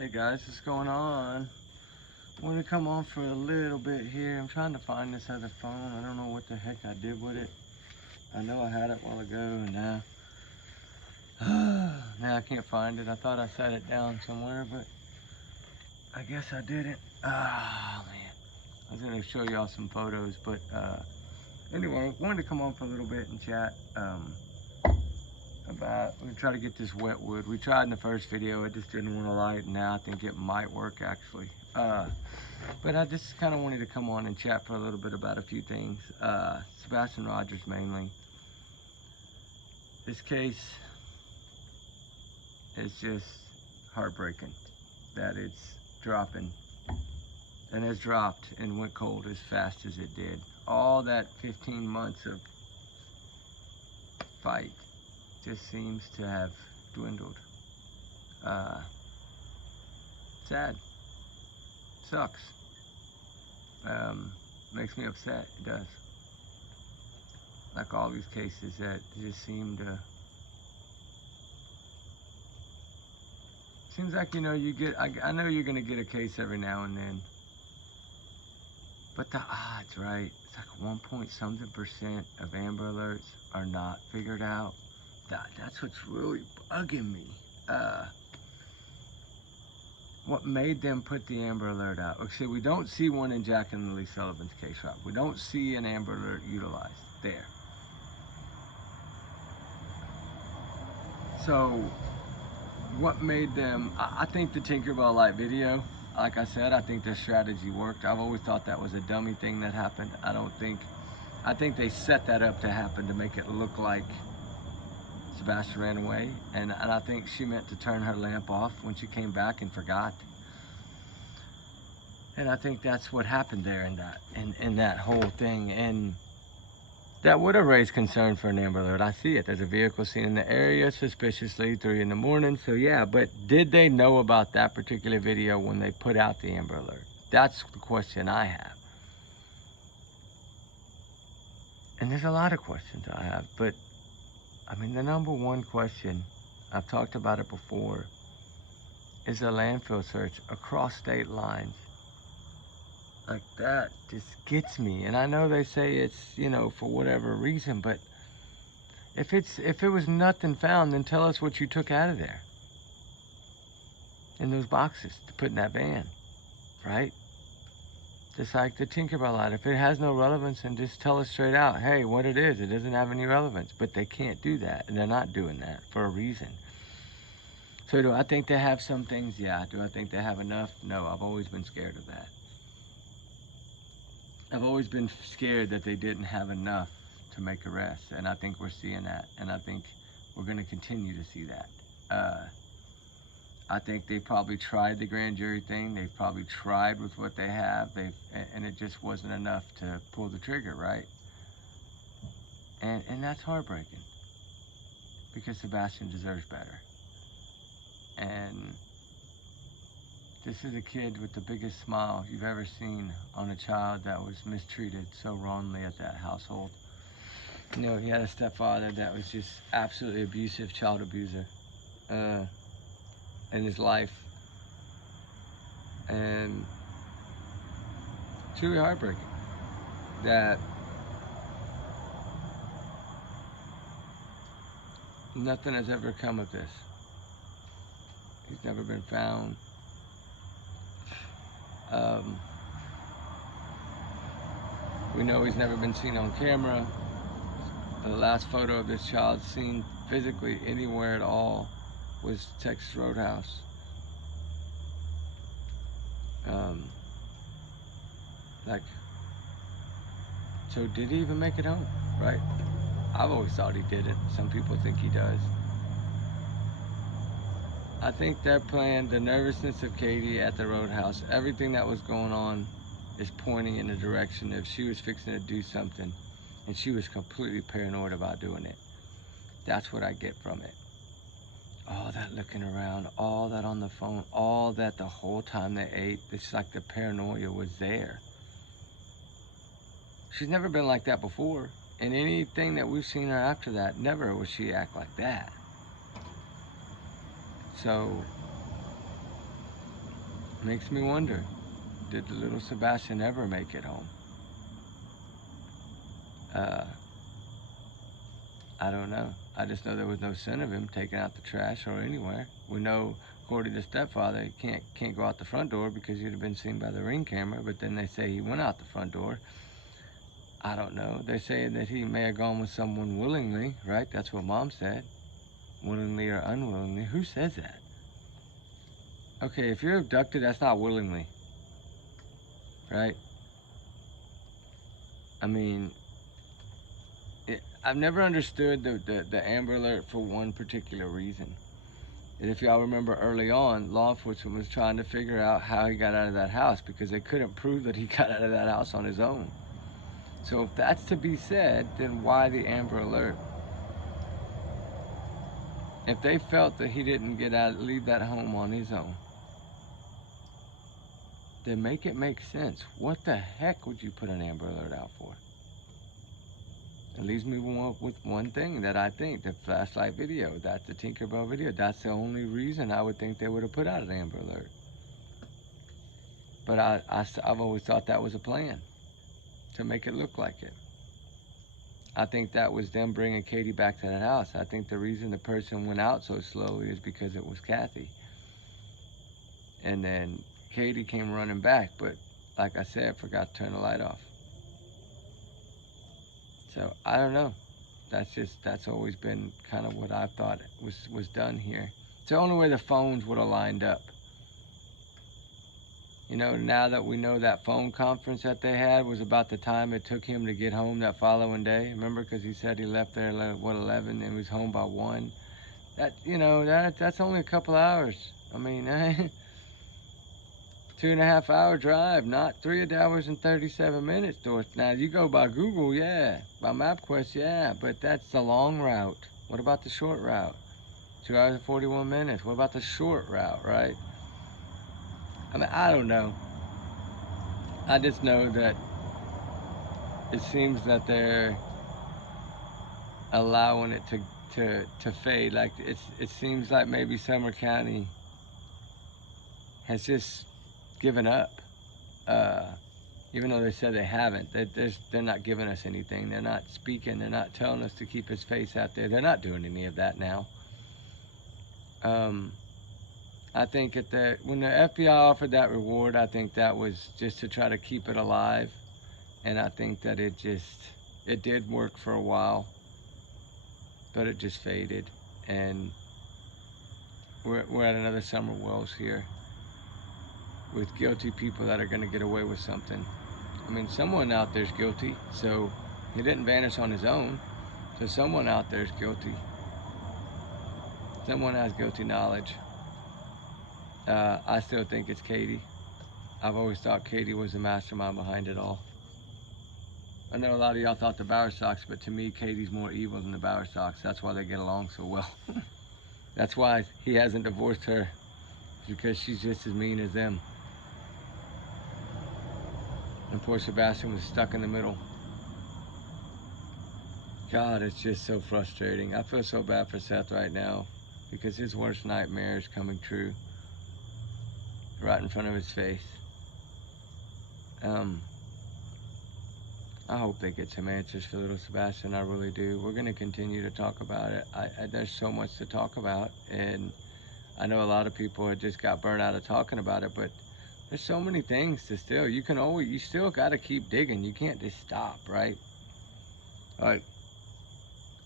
Hey guys, what's going on? I want to come on for a little bit here. I'm trying to find this other phone. I don't know what the heck I did with it. I know I had it a while ago and now I can't find it. I thought I set it down somewhere, but I guess I didn't. Ah, man. I was going to show y'all some photos, but anyway, I wanted to come on for a little bit and chat we try to get this wet wood. We tried in the first video, it just didn't want to light. Now I think it might work actually. But I just kind of wanted to come on and chat for a little bit about a few things. Sebastian Rogers mainly. This case is just heartbreaking that it's dropping and has dropped and went cold as fast as it did. All that 15 months of fight just seems to have dwindled. Sad. Sucks. Makes me upset. It does. Like all these cases that just seem to. Seems like, you know, you get. I know you're gonna get a case every now and then. But the odds, right? It's like 1.something% of Amber Alerts are not figured out. That's what's really bugging me. What made them put the Amber Alert out? Okay, we don't see one in Jack and Lily Sullivan's case, right? We don't see an Amber Alert utilized there. So, what made them? I think the Tinkerbell Light video, like I said, I think their strategy worked. I've always thought that was a dummy thing that happened. I think they set that up to happen to make it look like Sebastian ran away, and I think she meant to turn her lamp off when she came back and forgot. And I think that's what happened there in that whole thing. And that would have raised concern for an Amber Alert. I see it. There's a vehicle seen in the area suspiciously 3 in the morning. So yeah, but did they know about that particular video when they put out the Amber Alert? That's the question I have. And there's a lot of questions I have, but I mean, the number one question, I've talked about it before, is a landfill search across state lines. Like that just gets me. And I know they say it's, you know, for whatever reason, but if it was nothing found, then tell us what you took out of there. In those boxes to put in that van, right? Just like the Tinkerbell light. If it has no relevance, then just tell us straight out, hey, what it is. It doesn't have any relevance. But they can't do that. And they're not doing that for a reason. So do I think they have some things? Yeah. Do I think they have enough? No. I've always been scared of that. I've always been scared that they didn't have enough to make arrests. And I think we're seeing that. And I think we're going to continue to see that. I think they probably tried the grand jury thing. They've probably tried with what they have. And it just wasn't enough to pull the trigger, right? And that's heartbreaking because Sebastian deserves better. And this is a kid with the biggest smile you've ever seen on a child that was mistreated so wrongly at that household. You know, he had a stepfather that was just absolutely abusive, child abuser. In his life, and truly heartbreaking that nothing has ever come of this. He's never been found. We know he's never been seen on camera. The last photo of this child seen physically anywhere at all was Texas Roadhouse. So did he even make it home, right? I've always thought he didn't. Some people think he does. I think their plan, the nervousness of Katie at the Roadhouse, everything that was going on is pointing in the direction of she was fixing to do something and she was completely paranoid about doing it. That's what I get from it. All that looking around, all that on the phone, all that the whole time they ate, it's like the paranoia was there. She's never been like that before. And anything that we've seen her after that, never would she act like that. So Makes me wonder, did the little Sebastian ever make it home? Uh, I don't know. I just know there was no scent of him taking out the trash or anywhere. We know, according to stepfather, he can't go out the front door because he'd have been seen by the Ring camera. But then they say he went out the front door. I don't know. They're saying that he may have gone with someone willingly, right? That's what Mom said. Willingly or unwillingly. Who says that? Okay, if you're abducted, that's not willingly, right? I mean, I've never understood the Amber Alert for one particular reason. And if y'all remember early on, law enforcement was trying to figure out how he got out of that house because they couldn't prove that he got out of that house on his own. So if that's to be said, then why the Amber Alert? If they felt that he didn't leave that home on his own, then make it make sense. What the heck would you put an Amber Alert out for? It leaves me with one thing that I think, the flashlight video, that's the Tinkerbell video. That's the only reason I would think they would have put out an Amber Alert. But I've always thought that was a plan, to make it look like it. I think that was them bringing Katie back to that house. I think the reason the person went out so slowly is because it was Kathy. And then Katie came running back, but like I said, forgot to turn the light off. So I don't know. That's always been kind of what I thought was done here. It's the only way the phones would have lined up. You know, now that we know that phone conference that they had was about the time it took him to get home that following day. Remember, because he said he left there at, what, 11 and was home by 1. That, you know, that's only a couple hours. I mean, 2.5 hour drive, not 3 hours and 37 minutes. Now, you go by Google, yeah. By MapQuest, yeah. But that's the long route. What about the short route? 2 hours and 41 minutes. What about the short route, right? I mean, I don't know. I just know that it seems that they're allowing it to fade. Like, it seems like maybe Sumner County has just given up. Even though they said they haven't, they're not giving us anything. They're not speaking. They're not telling us to keep his face out there. They're not doing any of that now. I think when the FBI offered that reward, I think that was just to try to keep it alive. And I think that it did work for a while, but it just faded. And we're at another Summer Wells here with guilty people that are going to get away with something. I mean, someone out there's guilty, so he didn't vanish on his own. So someone out there's guilty. Someone has guilty knowledge. I still think it's Katie. I've always thought Katie was the mastermind behind it all. I know a lot of y'all thought the Bowerstocks, but to me, Katie's more evil than the Bowerstocks. That's why they get along so well. That's why he hasn't divorced her, because she's just as mean as them. And poor Sebastian was stuck in the middle. God, it's just so frustrating. I feel so bad for Seth right now because his worst nightmare is coming true right in front of his face. I hope they get some answers for little Sebastian. I really do. We're going to continue to talk about it. There's so much to talk about, and I know a lot of people have just got burnt out of talking about it, but there's so many things to still. You still got to keep digging. You can't just stop, right? Like,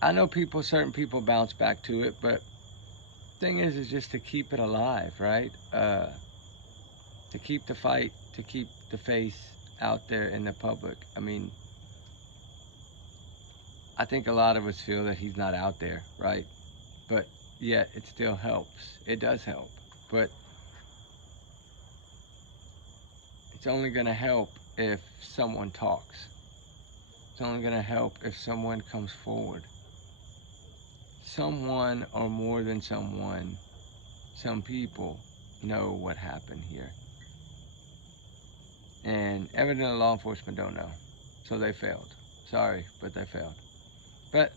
I know certain people bounce back to it, but the thing is just to keep it alive, right? To keep the fight, to keep the face out there in the public. I mean, I think a lot of us feel that he's not out there, right? But yet it still helps. It does help. But it's only going to help if someone talks. It's only going to help if someone comes forward. Someone, or more than someone, some people know what happened here. And evidently law enforcement don't know. So they failed. Sorry, but they failed. But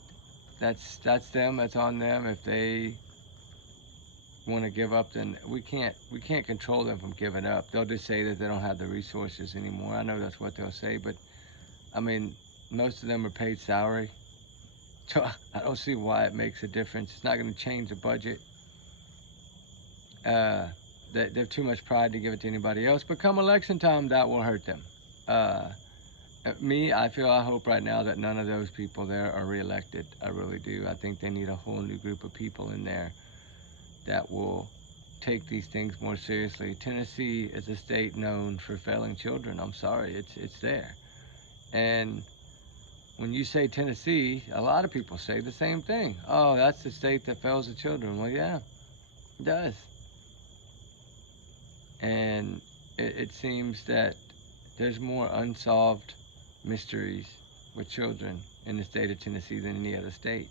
that's them, that's on them. If they want to give up, then we can't control them from giving up. They'll just say that they don't have the resources anymore. I know that's what they'll say, but I mean, most of them are paid salary, so I don't see why it makes a difference. It's not going to change the budget. They have too much pride to give it to anybody else. But come election time, that will hurt them. I hope right now that none of those people there are reelected. I really do. I think they need a whole new group of people in there that will take these things more seriously. Tennessee is a state known for failing children. I'm sorry, it's there. And when you say Tennessee, a lot of people say the same thing. Oh, that's the state that fails the children. Well, yeah, it does. And it seems that there's more unsolved mysteries with children in the state of Tennessee than any other state.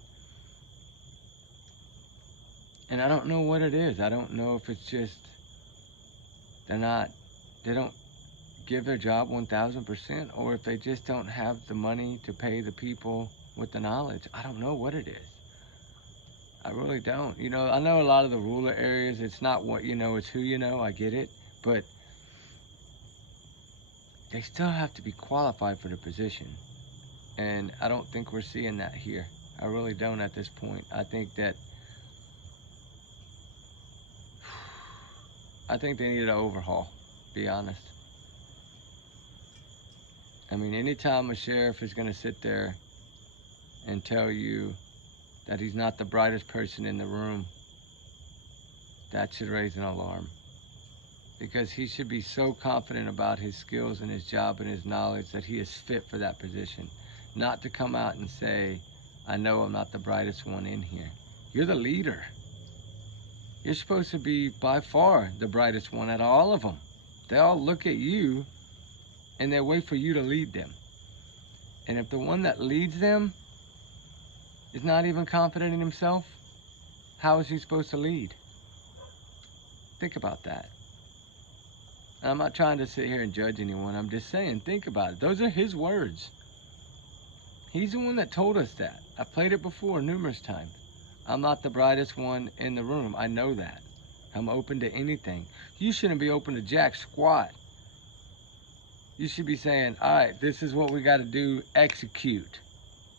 And I don't know what it is. I don't know if it's just they don't give their job 1,000%, or if they just don't have the money to pay the people with the knowledge. I don't know what it is. I really don't. You know, I know a lot of the rural areas, it's not what you know, it's who you know. I get it. But they still have to be qualified for the position. And I don't think we're seeing that here. I really don't at this point. I think they need an overhaul, to be honest. I mean, anytime a sheriff is going to sit there and tell you that he's not the brightest person in the room, that should raise an alarm. Because he should be so confident about his skills and his job and his knowledge that he is fit for that position. Not to come out and say, I know I'm not the brightest one in here. You're the leader. You're supposed to be by far the brightest one out of all of them. They all look at you and they wait for you to lead them. And if the one that leads them is not even confident in himself, how is he supposed to lead? Think about that. And I'm not trying to sit here and judge anyone. I'm just saying, think about it. Those are his words. He's the one that told us that. I played it before numerous times. I'm not the brightest one in the room. I know that. I'm open to anything. You shouldn't be open to jack squat. You should be saying, all right, this is what we got to do, execute.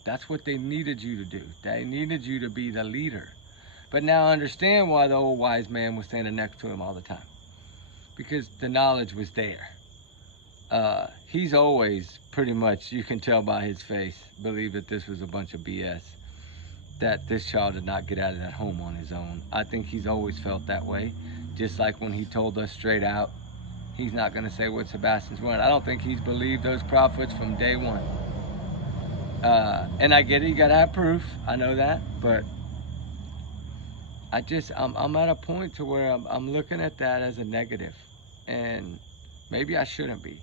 That's what they needed you to do. They needed you to be the leader. But now I understand why the old wise man was standing next to him all the time. Because the knowledge was there. He's always pretty much, you can tell by his face, believed that this was a bunch of BS. That this child did not get out of that home on his own. I think he's always felt that way. Just like when he told us straight out, he's not going to say what Sebastian's wanted. I don't think he's believed those prophets from day one. And I get it, you got to have proof. I know that. But I'm at a point to where I'm looking at that as a negative. And maybe I shouldn't be.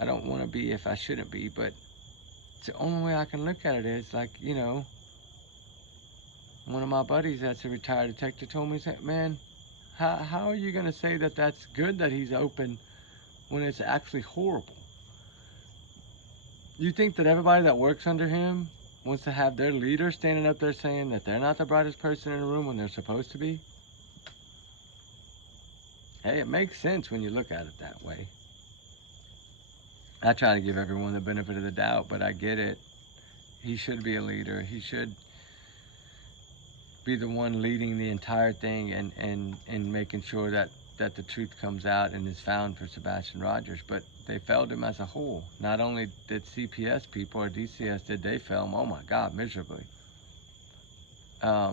I don't want to be if I shouldn't be. But it's the only way I can look at it is like, you know, one of my buddies that's a retired detective told me, man, how are you going to say that that's good that he's open when it's actually horrible? You think that everybody that works under him wants to have their leader standing up there saying that they're not the brightest person in the room when they're supposed to be? Hey, it makes sense when you look at it that way. I try to give everyone the benefit of the doubt, but I get it. He should be a leader. He should be the one leading the entire thing and making sure that the truth comes out and is found for Sebastian Rogers. But they failed him as a whole. Not only did CPS people or DCS did they fail him, oh my God, miserably. I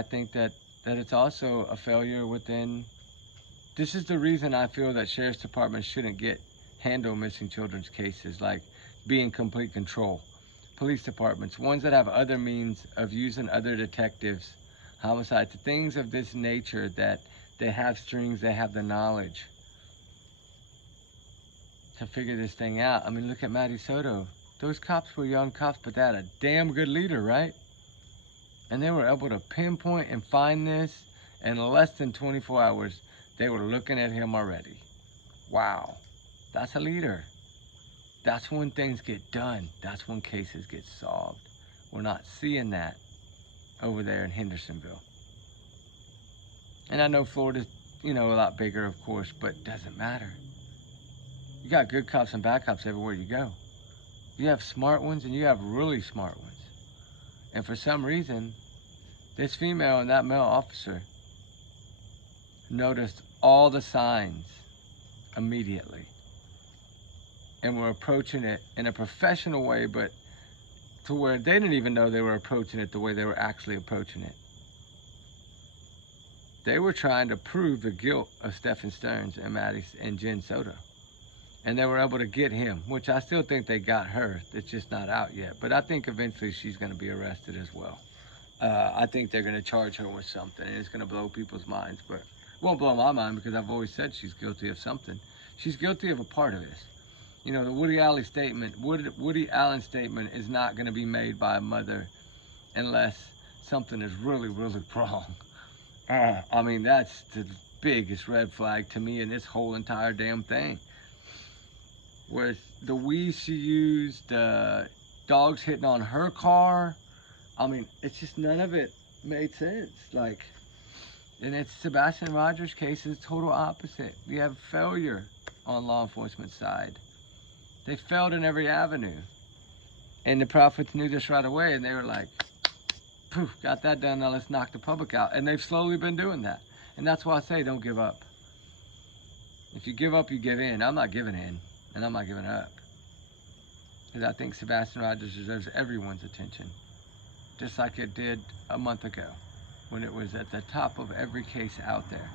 think that it's also a failure within. This is the reason I feel that sheriff's departments shouldn't handle missing children's cases, like be in complete control. Police departments, ones that have other means of using other detectives, homicides, things of this nature, that they have strings, they have the knowledge to figure this thing out. I mean, look at Matty Soto. Those cops were young cops, but they had a damn good leader, right? And they were able to pinpoint and find this in less than 24 hours. They were looking at him already. Wow, that's a leader. That's when things get done. That's when cases get solved. We're not seeing that over there in Hendersonville. And I know Florida's, a lot bigger, of course, but doesn't matter. You got good cops and bad cops everywhere you go. You have smart ones and you have really smart ones. And for some reason, this female and that male officer noticed all the signs immediately and were approaching it in a professional way, but to where they didn't even know they were approaching it the way they were actually approaching it. They were trying to prove the guilt of Stephen Stearns and Maddie and Jen Soto. And they were able to get him, which I still think they got her. It's just not out yet. But I think eventually she's going to be arrested as well. I think they're going to charge her with something, and it's going to blow people's minds. But it won't blow my mind because I've always said she's guilty of something. She's guilty of a part of this. The Woody Allen statement is not going to be made by a mother unless something is really, really wrong. I mean, that's the biggest red flag to me in this whole entire damn thing. With the weed she used, dogs hitting on her car. I mean, it's just none of it made sense. And it's Sebastian Rogers' case is total opposite. We have failure on law enforcement side. They failed in every avenue. And the prophets knew this right away, and they were like, poof, got that done, now let's knock the public out. And they've slowly been doing that. And that's why I say don't give up. If you give up, you give in. I'm not giving in, and I'm not giving up. Because I think Sebastian Rogers deserves everyone's attention. Just like it did a month ago, when it was at the top of every case out there.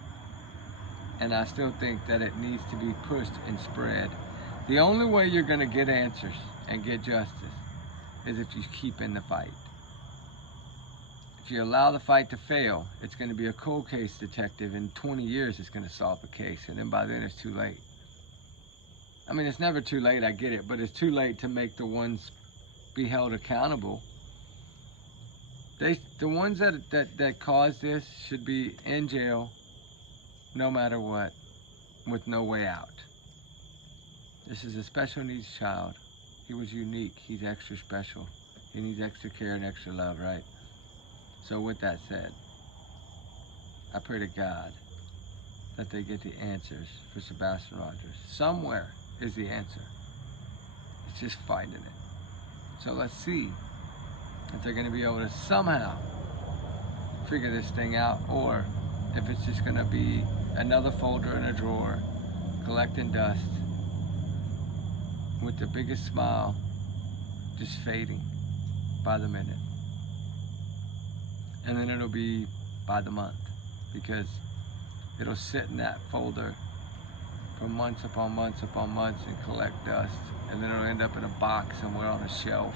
And I still think that it needs to be pushed and spread. The only way you're going to get answers and get justice is if you keep in the fight. If you allow the fight to fail, it's going to be a cold case detective. In 20 years, it's going to solve the case. And then by then, it's too late. I mean, it's never too late, I get it. But it's too late to make the ones be held accountable. The ones that caused this should be in jail, no matter what, with no way out. This is a special needs child. He was unique. He's extra special. He needs extra care and extra love, right? So with that said, I pray to God that they get the answers for Sebastian Rogers. Somewhere is the answer. It's just finding it. So let's see if they're going to be able to somehow figure this thing out, or if it's just going to be another folder in a drawer collecting dust with the biggest smile just fading by the minute. And then it'll be by the month, because it'll sit in that folder for months upon months upon months and collect dust, and then it'll end up in a box somewhere on a shelf.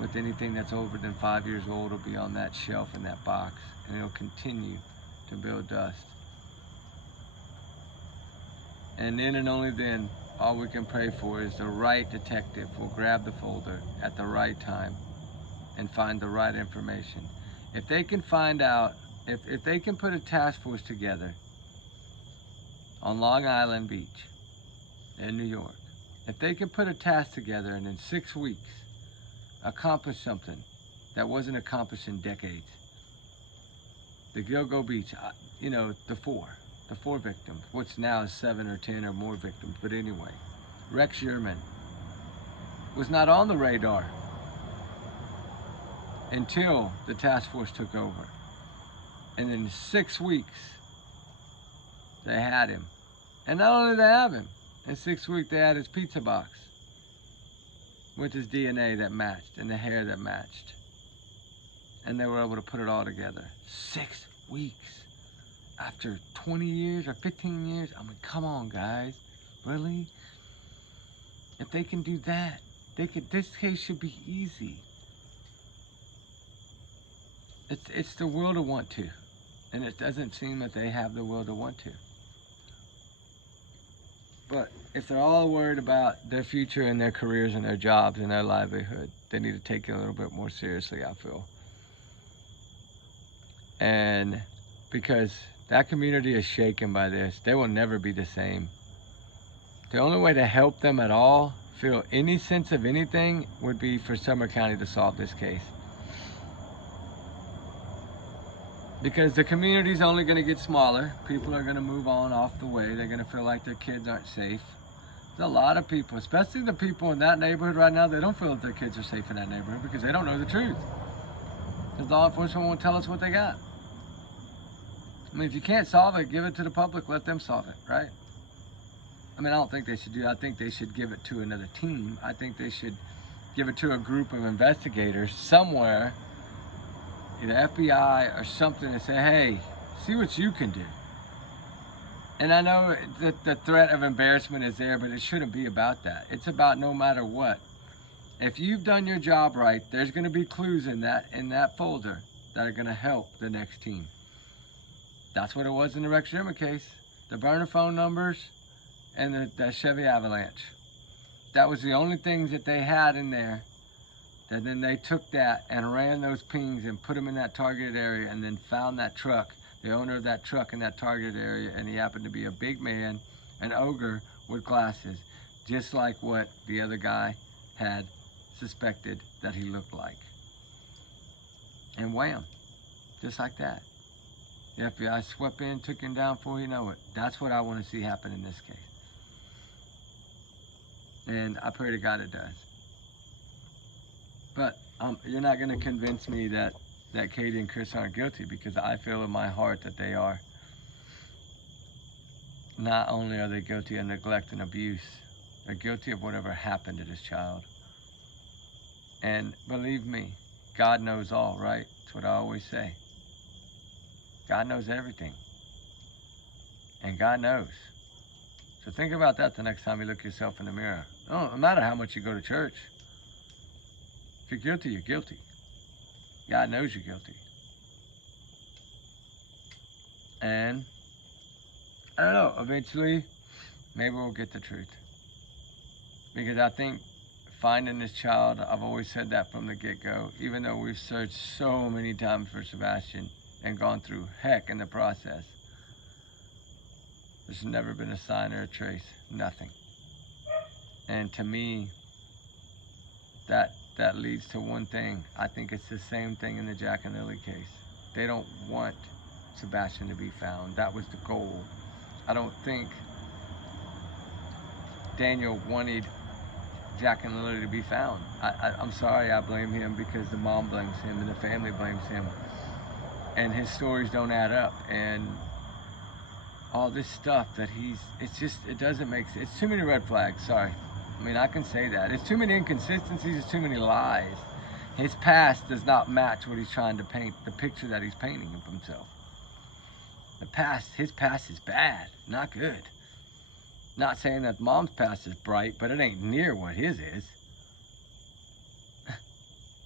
With anything that's older than 5 years old will be on that shelf in that box, and it'll continue to build dust. And then and only then, all we can pray for is the right detective will grab the folder at the right time and find the right information. If they can find out, if they can put a task force together on Long Island Beach in New York, if they can put a task together and in 6 weeks accomplish something that wasn't accomplished in decades. The Gilgo Beach, the four victims, which now is 7 or 10 or more victims, but anyway, Rex Sherman was not on the radar until the task force took over. And in 6 weeks, they had him. And not only did they have him, in 6 weeks they had his pizza box with his DNA that matched and the hair that matched. And they were able to put it all together. 6 weeks after 20 years or 15 years. I mean, come on, guys. Really? If they can do that, this case should be easy. It's the will to want to. And it doesn't seem that they have the will to want to. But if they're all worried about their future and their careers and their jobs and their livelihood, they need to take it a little bit more seriously, I feel. And because that community is shaken by this, they will never be the same. The only way to help them at all, feel any sense of anything, would be for Sumner County to solve this case. Because the community's only going to get smaller. People are going to move on off the way. They're going to feel like their kids aren't safe. There's a lot of people, especially the people in that neighborhood right now, they don't feel that their kids are safe in that neighborhood because they don't know the truth. Because law enforcement won't tell us what they got. I mean, if you can't solve it, give it to the public, let them solve it, right? I mean, I don't think they should do that. I think they should give it to another team. I think they should give it to a group of investigators somewhere, either FBI or something, and say, hey, see what you can do. And I know that the threat of embarrassment is there, but it shouldn't be about that. It's about no matter what. If you've done your job right, there's going to be clues in that folder that are going to help the next team. That's what it was in the Rex Sherman case. The burner phone numbers and the Chevy Avalanche. That was the only things that they had in there. And then they took that and ran those pings and put them in that targeted area and then found that truck, the owner of that truck in that targeted area, and he happened to be a big man, an ogre with glasses, just like what the other guy had suspected that he looked like. And wham, just like that. The FBI swept in, took him down before you know it. That's what I want to see happen in this case. And I pray to God it does. But you're not going to convince me that Katie and Chris aren't guilty, because I feel in my heart that they are. Not only are they guilty of neglect and abuse, they're guilty of whatever happened to this child. And believe me, God knows all, right? That's what I always say. God knows everything. And God knows. So think about that the next time you look yourself in the mirror. No matter how much you go to church. If you're guilty, you're guilty. God knows you're guilty. And I don't know, eventually, maybe we'll get the truth. Because I think finding this child, I've always said that from the get-go, even though we've searched so many times for Sebastian and gone through heck in the process, there's never been a sign or a trace, nothing. And to me, that leads to one thing. I think it's the same thing in the Jack and Lily case. They don't want Sebastian to be found. That was the goal. I don't think Daniel wanted Jack and Lily to be found. I'm sorry, I blame him because the mom blames him and the family blames him. And his stories don't add up. And all this stuff that it doesn't make sense. It's too many red flags, sorry. I mean, I can say that. It's too many inconsistencies, it's too many lies. His past does not match what he's trying to paint, the picture that he's painting of himself. His past is bad, not good. Not saying that mom's past is bright, but it ain't near what his is.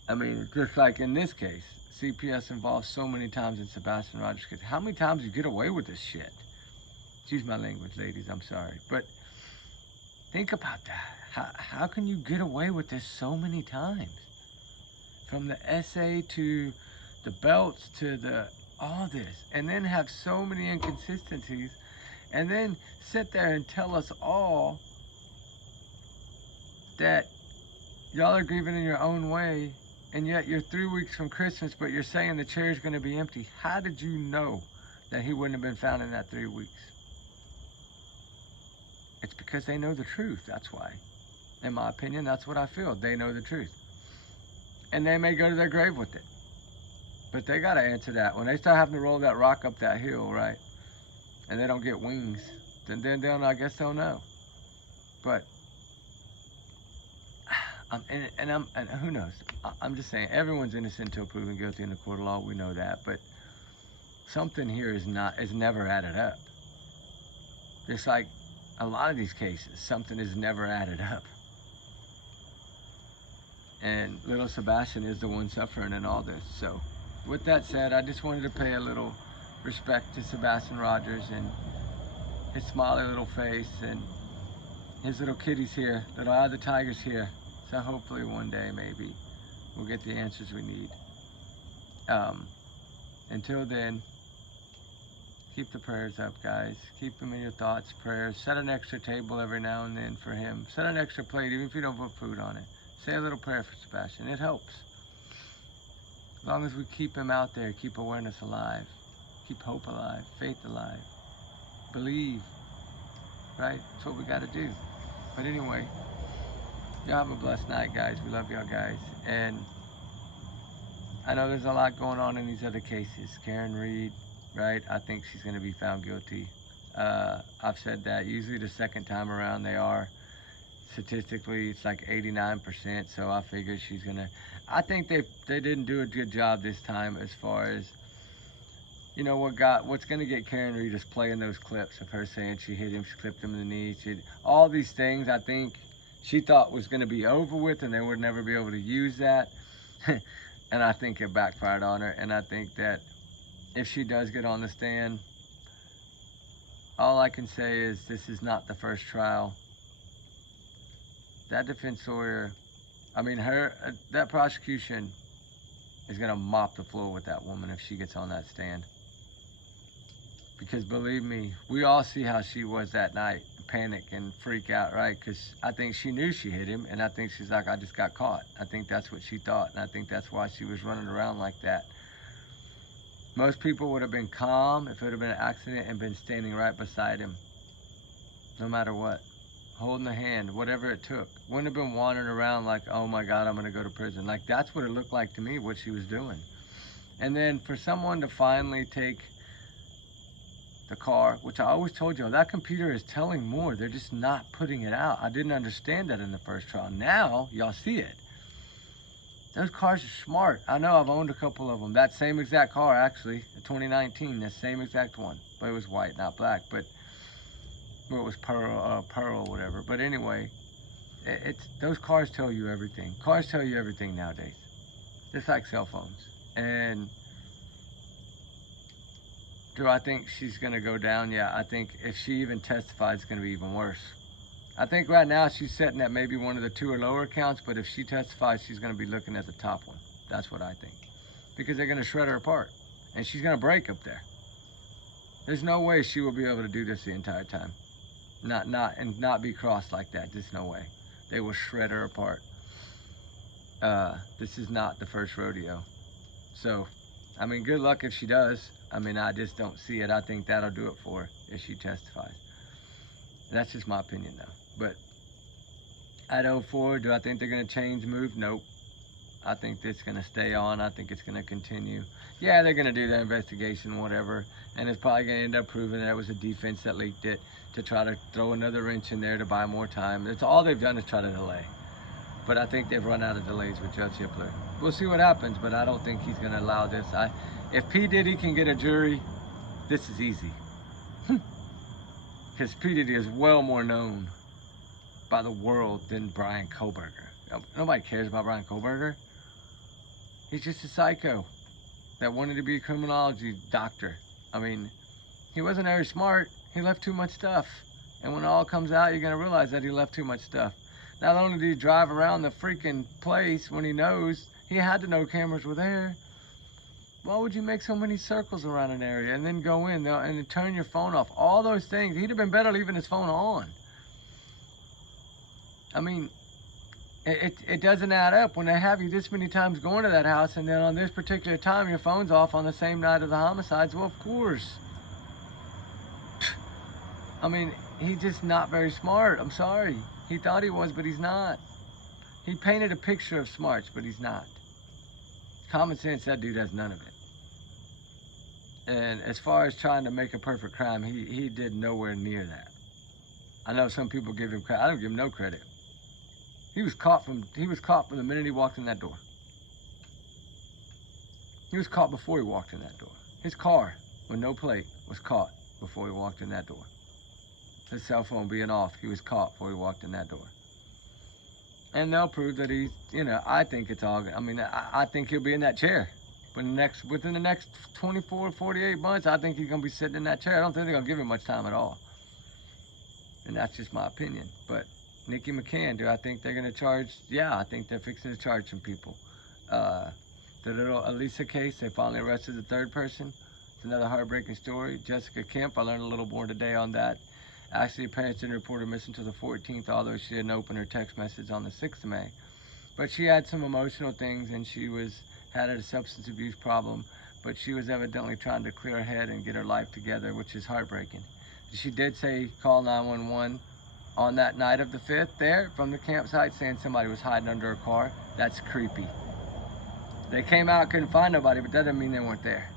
I mean, just like in this case, CPS involved so many times in Sebastian Rogers' case. How many times you get away with this shit? Excuse my language, ladies, I'm sorry. But think about that. How can you get away with this so many times? From the essay to the belts to all this, and then have so many inconsistencies, and then sit there and tell us all that y'all are grieving in your own way, and yet you're 3 weeks from Christmas, but you're saying the chair's going to be empty. How did you know that he wouldn't have been found in that 3 weeks? It's because they know the truth, that's why. In my opinion, that's what I feel. They know the truth. And they may go to their grave with it. But they got to answer that. When they start having to roll that rock up that hill, right, and they don't get wings, then I guess they'll know. But, and who knows? I'm just saying, everyone's innocent until proven guilty in the court of law. We know that. But something here is never added up. Just like a lot of these cases, something is never added up. And little Sebastian is the one suffering in all this. So with that said, I just wanted to pay a little respect to Sebastian Rogers and his smiley little face and his little kitties here, little other tigers here. So hopefully one day maybe we'll get the answers we need. Until then, keep the prayers up, guys. Keep them in your thoughts, prayers. Set an extra table every now and then for him. Set an extra plate, even if you don't put food on it. Say a little prayer for Sebastian. It helps. As long as we keep him out there, keep awareness alive. keep hope alive, faith alive, believe, right? That's what we got to do. But anyway, y'all have a blessed night, guys. We love y'all, guys. And I know there's a lot going on in these other cases. Karen Reed, right? I think she's going to be found guilty. I've said that. Usually the second time around they are. Statistically, it's like 89%. So I figured she's going to. I think they didn't do a good job this time as far as, you know, what's going to get Karen Reed is playing those clips of her saying she hit him, she clipped him in the knee. All these things I think she thought was going to be over with and they would never be able to use that. And I think it backfired on her. And I think that if she does get on the stand, all I can say is this is not the first trial. That defense lawyer, I mean, that prosecution is going to mop the floor with that woman if she gets on that stand. Because believe me, we all see how she was that night, panic and freak out, right? Because I think she knew she hit him, and I think she's like, I just got caught. I think that's what she thought, and I think that's why she was running around like that. Most people would have been calm if it would have been an accident and been standing right beside him, no matter what, holding the hand, whatever it took. Wouldn't have been wandering around like, oh my God, I'm gonna go to prison. Like, that's what it looked like to me, what she was doing. And then for someone to finally take the car, which I always told you, that computer is telling more. They're just not putting it out. I didn't understand that in the first trial. Now, y'all see it. Those cars are smart. I know I've owned a couple of them. That same exact car, actually, the 2019, the same exact one. But it was white, not black. But well, it was pearl, whatever. But anyway, those cars tell you everything. Cars tell you everything nowadays. Just like cell phones. And do I think she's going to go down? Yeah, I think if she even testifies, it's going to be even worse. I think right now she's sitting at maybe one of the 2 or lower counts, but if she testifies, she's going to be looking at the top one. That's what I think. Because they're going to shred her apart, and she's going to break up there. There's no way she will be able to do this the entire time. Not be crossed like that. There's no way. They will shred her apart. This is not the first rodeo. So, I mean, good luck if she does. I mean, I just don't see it. I think that'll do it for her if she testifies. That's just my opinion, though. But at 04, do I think they're going to change, move? Nope. I think it's going to stay on. I think it's going to continue. Yeah, they're going to do their investigation, whatever, and it's probably going to end up proving that it was a defense that leaked it to try to throw another wrench in there to buy more time. It's all they've done is try to delay. But I think they've run out of delays with Judge Hippler. We'll see what happens, but I don't think he's going to allow this. If P. Diddy can get a jury, this is easy. Because P. Diddy is well more known by the world than Brian Kohlberger. Nobody cares about Brian Kohlberger. He's just a psycho that wanted to be a criminology doctor. I mean, he wasn't very smart. He left too much stuff. And when it all comes out, you're going to realize that he left too much stuff. Not only did he drive around the freaking place when he knows, he had to know cameras were there. Why would you make so many circles around an area and then go in and then turn your phone off? All those things. He'd have been better leaving his phone on. I mean, it doesn't add up when they have you this many times going to that house and then on this particular time your phone's off on the same night of the homicides. Well, of course. I mean, he's just not very smart. I'm sorry. He thought he was, but he's not. He painted a picture of smarts, but he's not. Common sense, that dude has none of it. And as far as trying to make a perfect crime, he did nowhere near that. I know some people give him credit. I don't give him no credit. He was caught from the minute he walked in that door. He was caught before he walked in that door. His car, with no plate, was caught before he walked in that door. His cell phone being off, he was caught before he walked in that door. And they'll prove that he's, you know, I think it's all, I mean, I think he'll be in that chair. Within the next 24, 48 months, I think he's going to be sitting in that chair. I don't think they're going to give him much time at all. And that's just my opinion. But Nikki McCann, do I think they're going to charge? Yeah, I think they're fixing to charge some people. The little Elisa case, they finally arrested the third person. It's another heartbreaking story. Jessica Kemp, I learned a little more today on that. Actually, parents didn't report her missing until the 14th, although she didn't open her text message on the 6th of May. But she had some emotional things, and she had a substance abuse problem. but she was evidently trying to clear her head and get her life together, which is heartbreaking. She did say call 911 on that night of the 5th there from the campsite, saying somebody was hiding under her car. That's creepy. They came out, couldn't find nobody, but that doesn't mean they weren't there.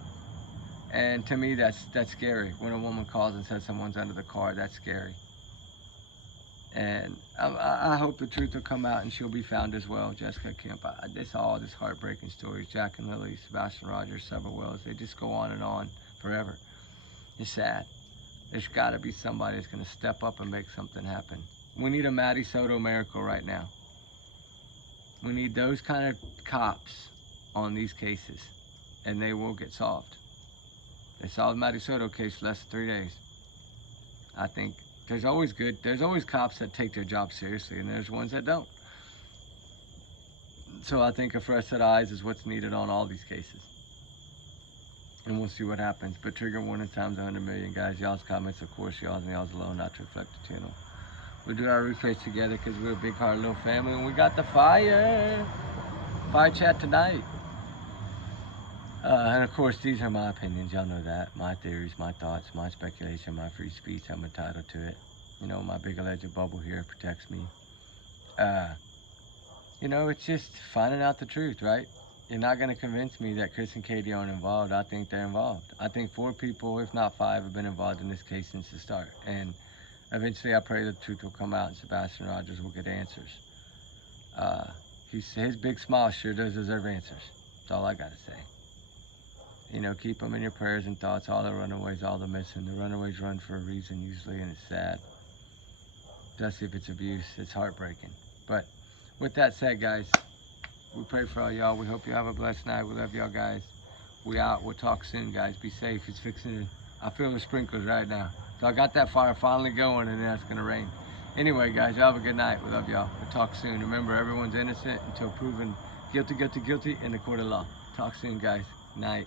And to me, that's scary. When a woman calls and says someone's under the car, that's scary. And I hope the truth will come out and she'll be found as well, Jessica Kemp. All this heartbreaking stories, Jack and Lily, Sebastian Rogers, several Wills, they just go on and on forever. It's sad. There's got to be somebody that's going to step up and make something happen. We need a Matty Soto miracle right now. We need those kind of cops on these cases, and they will get solved. They solved the Matty Soto case in less than 3 days. I think there's always cops that take their job seriously, and there's ones that don't. So I think a fresh set of eyes is what's needed on all these cases. And we'll see what happens. But trigger warning times 100 million, guys. Y'all's comments, of course, y'all's and y'all's alone, not to reflect the channel. We'll do our research together because we're a big heart little family, and we got the fire chat tonight. And of course, these are my opinions. Y'all know that. My theories, my thoughts, my speculation, my free speech. I'm entitled to it. You know, my big alleged bubble here protects me. You know, it's just finding out the truth, right? You're not going to convince me that Chris and Katie aren't involved. I think they're involved. I think 4 people, if not 5, have been involved in this case since the start. And eventually, I pray the truth will come out and Sebastian Rogers will get answers. His big smile sure does deserve answers. That's all I got to say. You know, keep them in your prayers and thoughts. All the runaways, all the missing. The runaways run for a reason usually, and it's sad. Especially if it's abuse. It's heartbreaking. But with that said, guys, we pray for all y'all. We hope you have a blessed night. We love y'all, guys. We out. We'll talk soon, guys. Be safe. It's fixing to... I feel the sprinklers right now. So I got that fire finally going, and then it's going to rain. Anyway, guys, y'all have a good night. We love y'all. We'll talk soon. Remember, everyone's innocent until proven guilty in the court of law. Talk soon, guys. Night.